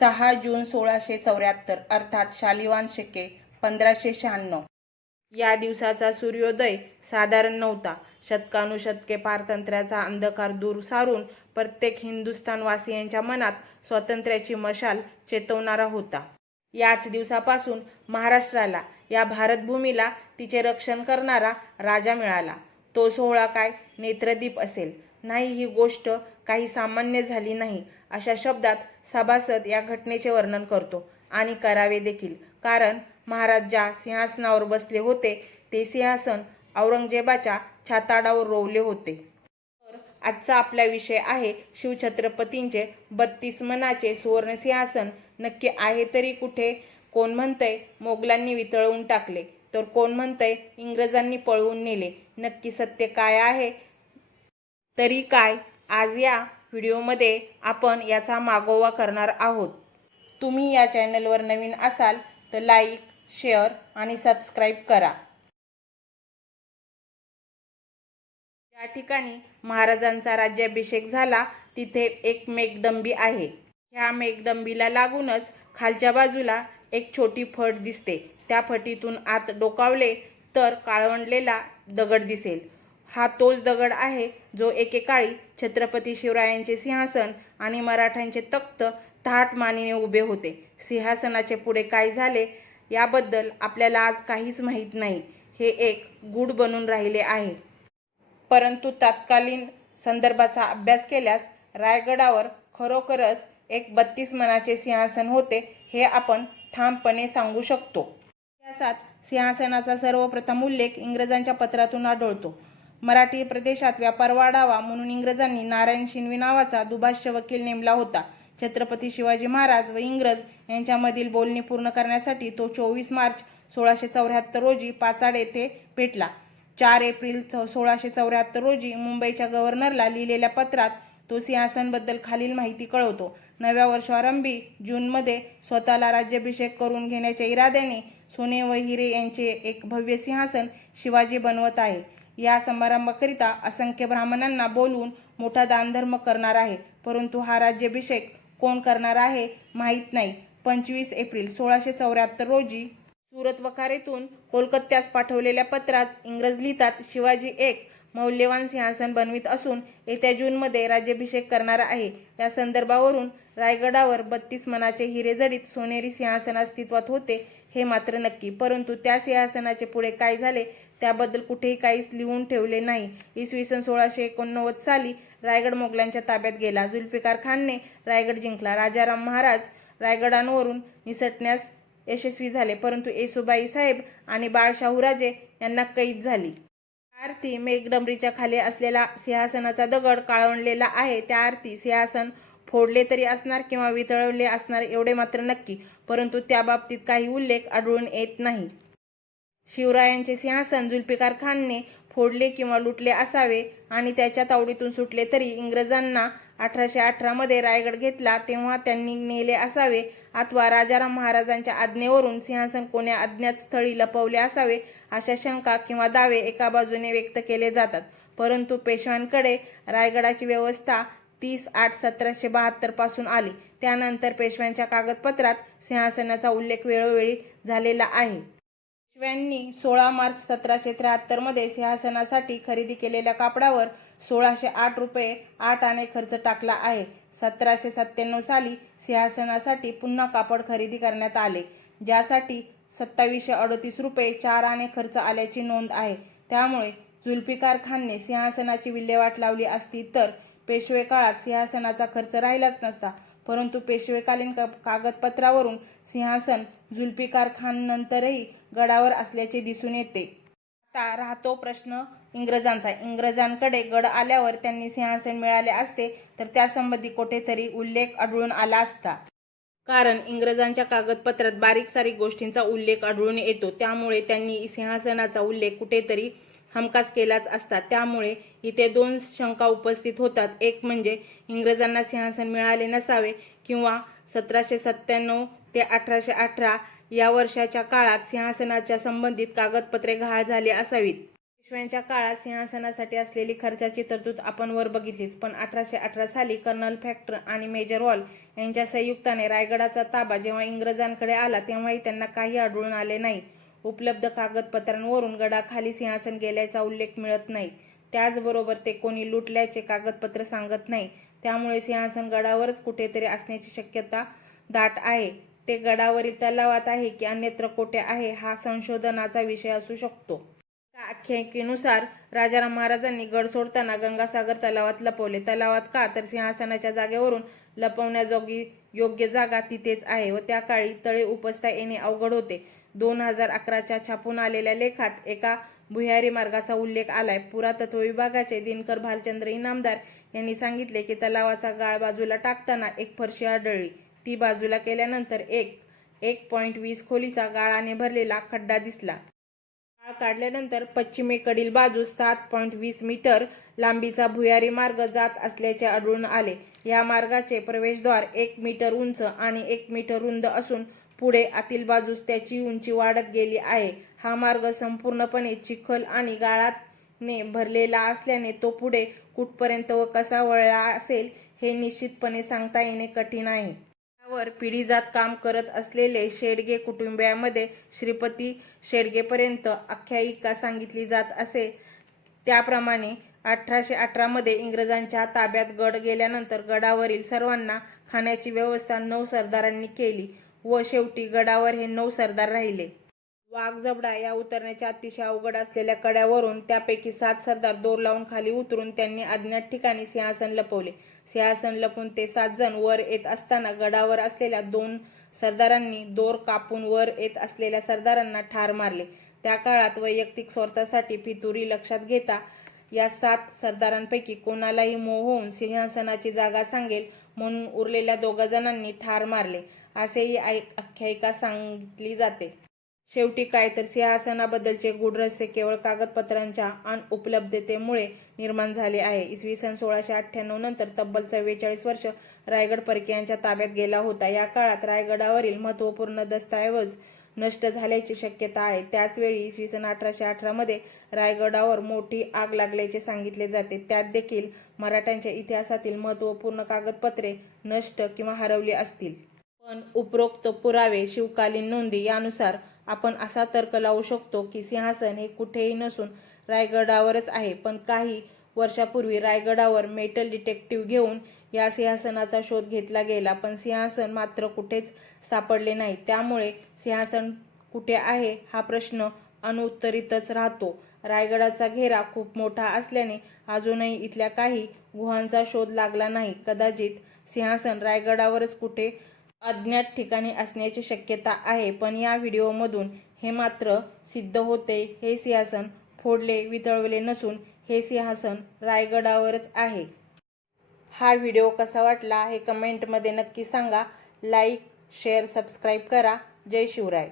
सहा जून सोळाशे चौऱ्याहत्तर अर्थात शालिवान शके पंधराशे शहाण्णव. या दिवसाचा सूर्योदय साधारण नव्हता. शतकानुशतके पारतंत्र्याचा अंधकार दूर सारून प्रत्येक हिंदुस्थानवासियांच्या मनात स्वातंत्र्याची मशाल चेतवणारा होता. याच दिवसापासून महाराष्ट्राला या भारतभूमीला तिचे रक्षण करणारा राजा मिळाला. तो सोहळा काय? नेत्रदीप असेल. नाही ही गोष्ट काही सामान्य झाली नाही अशा शब्दात सभासद या घटनेचे वर्णन करतो आणि करावे देखील. कारण महाराज ज्या सिंहासनावर बसले होते ते सिंहासन औरंगजेबाच्या छाताडावर रोवले होते. तर आजचा आपला विषय आहे शिवछत्रपतींचे बत्तीस मनाचे सुवर्ण सिंहासन. नक्की आहे तरी कुठे? कोण म्हणतंय? मोगलांनी वितळवून टाकले. तर कोण म्हणतंय? इंग्रजांनी पळवून नेले. नक्की सत्य काय आहे? तरी काय आज या व्हिडिओमध्ये आपण याचा मागोवा करणार आहोत. तुम्ही या चॅनलवर नवीन असाल तर लाईक शेअर आणि सबस्क्राईब करा. या ठिकाणी महाराजांचा राज्याभिषेक झाला तिथे एक मेघडंबी आहे. ह्या मेघडंबीला लागूनच खालच्या बाजूला एक छोटी फट दिसते. त्या फटीतून आत डोकावले तर काळवंडलेला दगड दिसेल. हा तोच दगड आहे जो एकेकाळी छत्रपती शिवरायांचे सिंहासन आणि मराठ्यांचे तख्त ताट मानीने उभे होते. सिंहासनाचे पुढे काय झाले याबद्दल आपल्याला आज काहीच माहीत नाही. हे एक गूढ बनून राहिले आहे. परंतु तत्कालीन संदर्भाचा अभ्यास केल्यास रायगडावर खरोखरच एक बत्तीस मनाचे सिंहासन होते हे आपण ठामपणे सांगू शकतो. इतिहासात सिंहासनाचा सर्वप्रथम उल्लेख इंग्रजांच्या पत्रातून आढळतो. मराठी प्रदेशात व्यापार वाढावा म्हणून इंग्रजांनी नारायण शिनवी नावाचा दुभाष्य वकील नेमला होता. छत्रपती शिवाजी महाराज व इंग्रज यांच्यामधील बोलणी पूर्ण करण्यासाठी तो चोवीस मार्च सोळाशे चौऱ्याहत्तर रोजी पाचाड येथे भेटला. चार एप्रिल चौ सोळाशे चौऱ्याहत्तर रोजी मुंबईच्या गव्हर्नरला लिहिलेल्या पत्रात तो सिंहासनबद्दल खालील माहिती कळवतो. नव्या वर्षारंभी जूनमध्ये स्वतःला राज्याभिषेक करून घेण्याच्या इराद्याने सोने व हिरे यांचे एक भव्य सिंहासन शिवाजी बनवत आहे. या समारंभाकरिता असंख्य ब्राह्मणांना बोलवून मोठा दानधर्म करणार आहे. परंतु हा राज्याभिषेक कोण करणार आहे माहीत नाही. पंचवीस एप्रिल सोळाशे चौऱ्याहत्तर रोजी सुरत वखारेतून कोलकात्यास पाठवलेल्या पत्रात इंग्रज लिहितात शिवाजी एक मौल्यवान सिंहासन बनवित असून येत्या जूनमध्ये राज्याभिषेक करणार आहे या संदर्भावरून रायगडावर बत्तीस मनाचे हिरेजडीत सोनेरी सिंहासन अस्तित्वात होते हे मात्र नक्की. परंतु त्या सिंहासनाचे पुढे काय झाले त्याबद्दल कुठेही काहीच लिहून ठेवले नाही. इसवी सन सोळाशे एकोणनव्वद साली रायगड मोगलांच्या ताब्यात गेला. जुल्फिकार खानने रायगड जिंकला. राजाराम महाराज रायगडांवरून निसटण्यास यशस्वी झाले परंतु येसुबाई साहेब आणि बाळशाहूराजे यांना कैद झाली. त्या अर्थी मेघडंबरीच्या खाली असलेला सिंहासनाचा दगड काळवणलेला आहे. त्या आरती सिंहासन फोडले तरी असणार किंवा वितळवले असणार एवढे मात्र नक्की परंतु त्या बाबतीत काही उल्लेख आढळून येत नाही. शिवरायांचे सिंहासन जुल्फिकार खानने फोडले किंवा लुटले असावे आणि त्याच्या तावडीतून सुटले तरी इंग्रजांना अठराशे अठरामध्ये रायगड घेतला तेव्हा त्यांनी नेले असावे. अथवा राजाराम महाराजांच्या आज्ञेवरून सिंहासन कोण्या अज्ञात स्थळी लपवले असावे अशा शंका किंवा दावे एका बाजूने व्यक्त केले जातात. परंतु पेशव्यांकडे रायगडाची व्यवस्था तीस आठ सतराशे बहात्तरपासून आली. त्यानंतर पेशव्यांच्या कागदपत्रात सिंहासनाचा उल्लेख वेळोवेळी झालेला आहे. पेशव्यांनी सोळा मार्च सतराशे त्र्याहत्तरमध्ये सिंहासनासाठी खरेदी केलेल्या कापडावर सोळाशे आठ रुपये आठ आणे खर्च टाकला आहे. सतराशे सत्त्याण्णव साली सिंहासनासाठी पुन्हा कापड खरेदी करण्यात आले ज्यासाठी सत्तावीसशे अडतीस रुपये चार आणे खर्च आल्याची नोंद आहे. त्यामुळे जुल्फिकार खानने सिंहासनाची विल्हेवाट लावली असती तर पेशवे काळात सिंहासनाचा खर्च राहिलाच नसता परंतु पेशवेकालीन क कागदपत्रावरून सिंहासन जुल्फिकार खान नंतरही गडावर असल्याचे दिसून येते. आता राहतो प्रश्न इंग्रजांचा. इंग्रजांकडे गड आल्यावर त्यांनी सिंहासन मिळाले असते तर त्यासंबंधी कुठेतरी उल्लेख आढळून आला असता. कारण इंग्रजांच्या कागदपत्रात बारीक सारीक गोष्टींचा उल्लेख आढळून येतो. त्यामुळे त्यांनी सिंहासनाचा उल्लेख कुठेतरी हमखास केलाच असता. त्यामुळे इथे दोन शंका उपस्थित होतात. एक म्हणजे इंग्रजांना सिंहासन मिळाले नसावे किंवा सतराशे सत्त्याण्णव ते अठराशे अठरा या वर्षाच्या काळात सिंहासनाच्या संबंधित कागदपत्रे गहाळ झाली असावीत. पेशव्यांच्या काळात सिंहासनासाठी असलेली खर्चाची तरतूद आपण वर बघितलीच पण अठराशे अठरा साली कर्नल फॅक्टर आणि मेजर वॉल यांच्या संयुक्ताने रायगडाचा ताबा जेव्हा इंग्रजांकडे आला तेव्हाही त्यांना काही आढळून आले नाही. उपलब्ध कागदपत्रांवरून गडाखाली सिंहासन गेल्याचा उल्लेख मिळत नाही. त्याचबरोबर ते कोणी लुटल्याचे कागदपत्र सांगत नाही. त्यामुळे सिंहासन गडावरच कुठेतरी असण्याची शक्यता दाट आहे. ते गडावरील तलावात आहे की अन्यत्र कोठे आहे हा संशोधनाचा विषय असू शकतो. त्या आख्यायिकेनुसार राजाराम महाराजांनी गड सोडताना गंगासागर तलावात लपवले. तलावात का? तर सिंहासनाच्या जागेवरून लपवण्याजोगी योग्य जागा तिथेच आहे व त्या काळी तळे उपसता येणे अवघड होते. दोन हजार अकराच्या छापून आलेल्या लेखात एका भुयारी मार्गाचा उल्लेख आलाय. पुरातत्व विभागाचे दिनकर भालचंद्र इनामदार यांनी सांगितले की तलावाचा गाळ बाजूला टाकताना एक फरशी आढळली. ती बाजूला केल्यानंतर एक एक पॉईंट वीस खोलीचा गाळाने भरलेला खड्डा दिसला. गाळ काढल्यानंतर पश्चिमेकडील बाजूस सात पॉईंट वीस मीटर लांबीचा भुयारी मार्ग जात असल्याचे आढळून आले. या मार्गाचे प्रवेशद्वार एक मीटर उंच आणि एक मीटर रुंद असून पुढे आतील बाजूस त्याची उंची वाढत गेली आहे. हा मार्ग संपूर्णपणे चिखल आणि गाळाने भरलेला असल्याने तो पुढे कुठपर्यंत व कसा वळला असेल हे निश्चितपणे सांगता येणे कठीण आहे. वर पिढीजात काम करत असलेले शेडगे कुटुंबियामध्ये श्रीपती शेडगेपर्यंत आख्यायिका सांगितली जात असे. त्याप्रमाणे अठराशे अठरामध्ये इंग्रजांच्या ताब्यात गड गेल्यानंतर गडावरील सर्वांना खाण्याची व्यवस्था नऊ सरदारांनी केली व शेवटी गडावर हे नऊ सरदार राहिले. वाघ जबडा या उतरण्याच्या अतिशय अवघड असलेल्या कड्यावरून त्यापैकी सात सरदार दोर लावून खाली उतरून त्यांनी अज्ञात ठिकाणी सिंहासन लपवले. सिंहासन लपून ते सात जण वर येत असताना गडावर असलेल्या दोन सरदारांनी दोर कापून वर येत असलेल्या सरदारांना ठार मारले. त्या काळात वैयक्तिक स्वार्थासाठी फितुरी लक्षात घेता या सात सरदारांपैकी कोणालाही मोह होऊन सिंहासनाची जागा सांगेल म्हणून उरलेल्या दोघा जणांनी ठार मारले. असेही आख्यायिका सांगितली जाते. शेवटी काय तर सिंहासनाबद्दलचे गूढ रहस्य केवळ कागदपत्रांच्या अनुपलब्धतेमुळे निर्माण झाले आहे. इसवी सन सोळाशे अठ्ठ्याण्णव नंतर तब्बल चव्वेचाळीस वर्ष रायगड परकीयांच्या ताब्यात गेला होता. या काळात रायगडावरील महत्त्वपूर्ण दस्तऐवज नष्ट झाल्याची शक्यता आहे. त्याचवेळी इसवी सन अठराशे अठरामध्ये रायगडावर मोठी आग लागल्याचे सांगितले जाते. त्यात देखील मराठ्यांच्या इतिहासातील महत्त्वपूर्ण कागदपत्रे नष्ट किंवा हरवली असतील. पण उपरोक्त पुरावे शिवकालीन नोंदी यानुसार आपण असा तर्क लावू शकतो की सिंहासन हे कुठेही नसून रायगडावरच आहे. पण काही वर्षापूर्वी रायगडावर मेटल डिटेक्टिव्ह घेऊन या सिंहासनाचा शोध घेतला गेला. पण सिंहासन मात्र कुठेच सापडले नाही. त्यामुळे सिंहासन कुठे आहे हा प्रश्न अनुत्तरितच राहतो. रायगडाचा घेरा खूप मोठा असल्याने अजूनही इथल्या काही गुहांचा शोध लागला नाही. कदाचित सिंहासन रायगडावरच कुठे अज्ञात ठिकाणी असण्याची शक्यता आहे. पण या व्हिडिओमधून हे मात्र सिद्ध होते. हे सिंहासन फोडले वितळवले नसून हे सिंहासन रायगडावरच आहे. हा व्हिडिओ कसा वाटला हे कमेंटमध्ये नक्की सांगा. लाईक शेअर सबस्क्राईब करा. जय शिवराय.